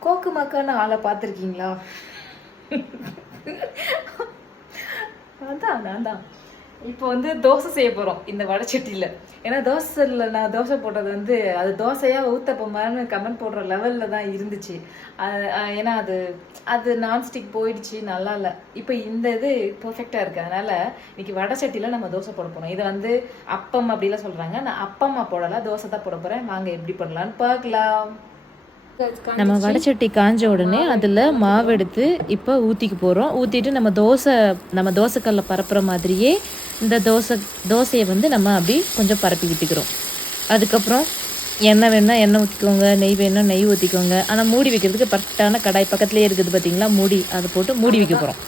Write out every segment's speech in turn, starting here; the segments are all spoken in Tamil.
கோக்கு மக்கான ஆளை பார்த்துருக்கீங்களா? அதான் அதான் தான் இப்போ வந்து தோசை செய்ய போகிறோம் இந்த வடச்சட்டியில். ஏன்னா தோசையில் நான் தோசை போட்டது வந்து அது தோசையாக ஊத்தப்பமான்னு கமெண்ட் போடுற லெவலில் தான் இருந்துச்சு. அது- ஏன்னா அது அது நான்ஸ்டிக் போயிடுச்சு நல்லா இல்லை. இப்போ இந்த இது பர்ஃபெக்டாக இருக்குது அதனால் இன்னைக்கு வடச்சட்டியில் நம்ம தோசை போட போகிறோம் இதை வந்து அப்பம் அப்படிலாம் சொல்கிறாங்க நான் அப்பம்மா போடலாம் தோசை தான் போட போகிறேன் வாங்க எப்படி பண்ணலான்னு பார்க்கலாம். நம்ம வடச்சட்டி காஞ்ச உடனே அதில் மாவு எடுத்து இப்போ ஊற்றிக்க போகிறோம் ஊற்றிட்டு நம்ம தோசை நம்ம தோசைக்கல்ல பரப்புற மாதிரியே இந்த தோசை தோசையை வந்து நம்ம அப்படி கொஞ்சம் பரப்பி விட்டுக்கிறோம். அதுக்கப்புறம் எண்ணெய் வேணால் எண்ணெய் ஊற்றிக்கோங்க நெய் வேணா நெய் ஊற்றிக்கோங்க ஆனால் மூடி வைக்கிறதுக்கு பர்ஃபெக்டான கடாய் பக்கத்துலேயே இருக்குது பார்த்தீங்களா மூடி அதை போட்டு மூடி வைக்க போகிறோம்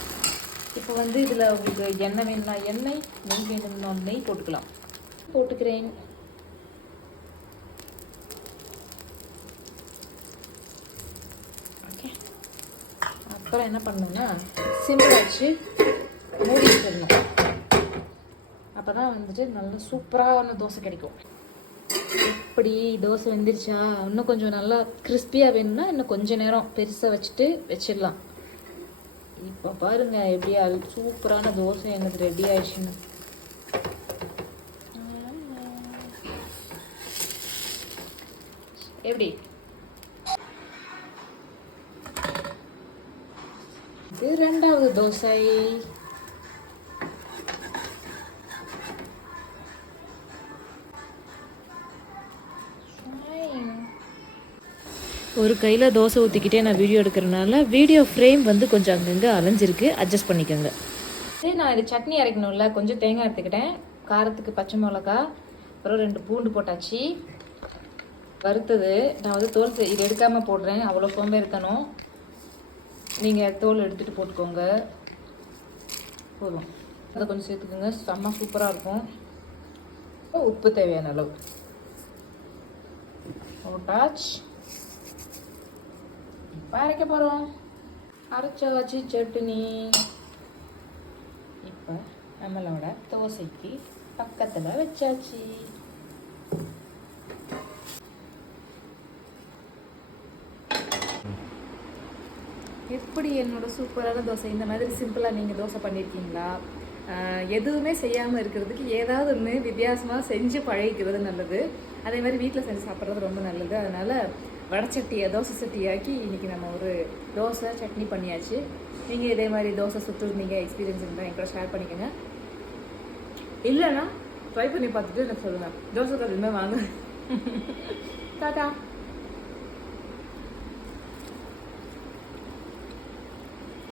இப்போ வந்து இதில் உங்களுக்கு எண்ணெய் வேணும்னா எண்ணெய் நெய் வேணும்னா நெய் போட்டுக்கலாம். போட்டுக்கிறேன். அப்புறம் என்ன பண்ணணும்னா சிம்மில் வச்சு மூடி வச்சிடணும். அப்போ தான் வந்துட்டு நல்ல சூப்பரான தோசை கிடைக்கும். இப்படி தோசை வெந்துருச்சா? இன்னும் கொஞ்சம் நல்லா கிறிஸ்பியாக வேணும்னா இன்னும் கொஞ்சம் நேரம் பெருசாக வச்சுட்டு வச்சிடலாம். இப்போ பாருங்க எப்படி சூப்பரான தோசை எனக்கு ரெடி ஆயிடுச்சுன்னு. எப்படி? இது ரெண்டாவது தோசை. ஒரு கையில் தோசை ஊற்றிக்கிட்டே நான் வீடியோ எடுக்கிறனால வீடியோ ஃப்ரேம் வந்து கொஞ்சம் அங்கங்கே அலைஞ்சிருக்கு. அட்ஜஸ்ட் பண்ணிக்கோங்க. சரி நான் இது சட்னி அரைக்கணும்ல கொஞ்சம் தேங்காய் எடுத்துக்கிட்டேன். காரத்துக்கு பச்சை மிளகா அப்புறம் ரெண்டு பூண்டு போட்டாச்சு. வறுத்தது. நான் வந்து தோல் இது எடுக்காமல் போடுறேன். அவ்வளோ சோம்பேறித்தனம். நீங்கள் தோல் எடுத்துகிட்டு போட்டுக்கோங்க. போதும். அதை கொஞ்சம் சேர்த்துக்கோங்க. செம்ம சூப்பராக இருக்கும். உப்பு தேவையான அளவு. போட்டாச்சு இப்போ அரைக்க போகிறோம் அரைச்சாச்சு சட்னி. இப்போ நம்மளோட தோசைக்கு பக்கத்தில் வச்சாச்சு. எப்படி என்னோட சூப்பரான தோசை இந்த மாதிரி சிம்பிளாக நீங்கள் தோசை பண்ணியிருக்கீங்களா எதுவுமே செய்யாமல் இருக்கிறதுக்கு ஏதாவது ஒன்று வித்தியாசமாக செஞ்சு பழகிக்கிறது நல்லது. அதே மாதிரி வீட்டில் செஞ்சு சாப்பிட்றது ரொம்ப நல்லது. அதனால் வடச்சட்டியை தோசை சட்டியாக்கி இன்றைக்கி நம்ம ஒரு தோசை சட்னி பண்ணியாச்சு. நீங்கள் இதே மாதிரி தோசை சுட்டுருந்தீங்க எக்ஸ்பீரியன்ஸ் இருந்தால் என் கூட ஷேர் பண்ணிக்கோங்க. இல்லைன்னா ட்ரை பண்ணி பார்த்துட்டு எனக்கு சொல்லுங்கள் தோசை கல்லுமே வாங்க. டாட்டா